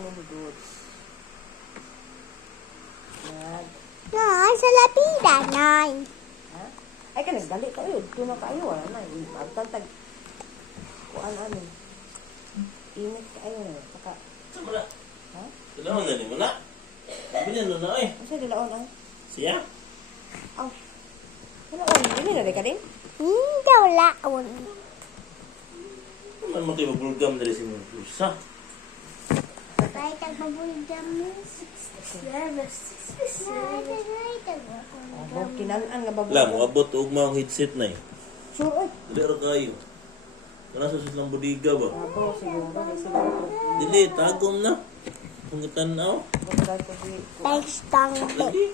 amin goods. Yan. Nay, sa lapida, Nay. Ha? Ay, ka nagdali kayo. Tuna kayo, wala na. Agtantag. Kuan amin. Init kayo. Saka, Sama na. ha? Kailangan na mo na. Bilhin na eh. Ano siya dilaon ang? Siya? Aw. Dilaon. Hindi na ka din? Hindi, wala. Naman mo kayo mabulgam na rin sa mga pusa. Ay, tagbabulgam mo. 67. Abog, kinalaan nga babog. Wala mo, abot og mga headset na eh. Sure, oy. Dili kayo. Kana sa silang budiga ba? Abo, siguro. May siguro. Dili, tagom na. Kung tanaw. Basta ko di. Thanks, tang. Lagi.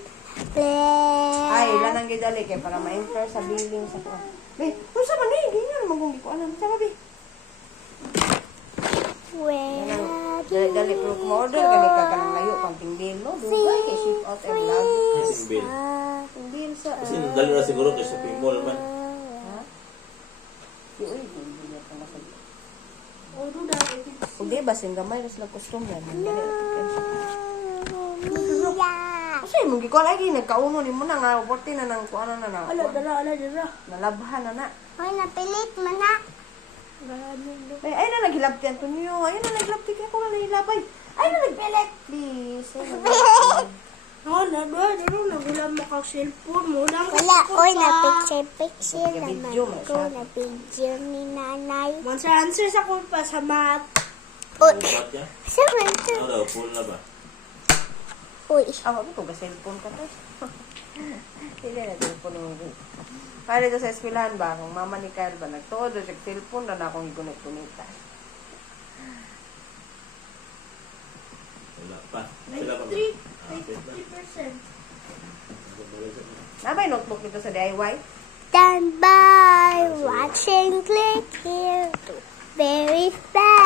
Ay, ilan ang gidali kay para ma-enter sa billing sa kuan. Be, kung sa man eh, ganyan naman kung di ko alam. Sama, be. Dali, pero kung ma-order ka, may kakalang layo pang tingbil, no? Dugay, kay ship out and log. Kasing bill. Tingbil sa... Kasi dali na siguro kay shopping mall man. Ha? Di, uy, hindi na pa nasa... Kung di ba, singgamay na sila custom yan. Kasi, mong giko lagi, nagkauno ni mo na nga, 40 na nang kung ano na na. Dara. Nalabhan na na. Hoy, napilit mo na. Ay na naghilabti Antonio. Ay na naghilabti kaya ko na nahilabay. Ay na nagpilit. Please. Nagulam mo kang cellphone mo. Wala, oy, na-picture naman Video mo ko. siya. Na-picture ni nanay. Answer sa kulpa sa math. Uy, Bukat ya? saan? Ano daw, full na ba? Uy, Ako ito ga cellphone ka to. Hindi na cellphone mo. Para dito sa eskwelahan ba, kung mama ni Kyle ba, nagtuod o siya cellphone na akong igunit-gunita. Wala pa. Sila pa ba? 50%. Nabay notebook dito sa DIY? stand by, watching, click here. Very fast.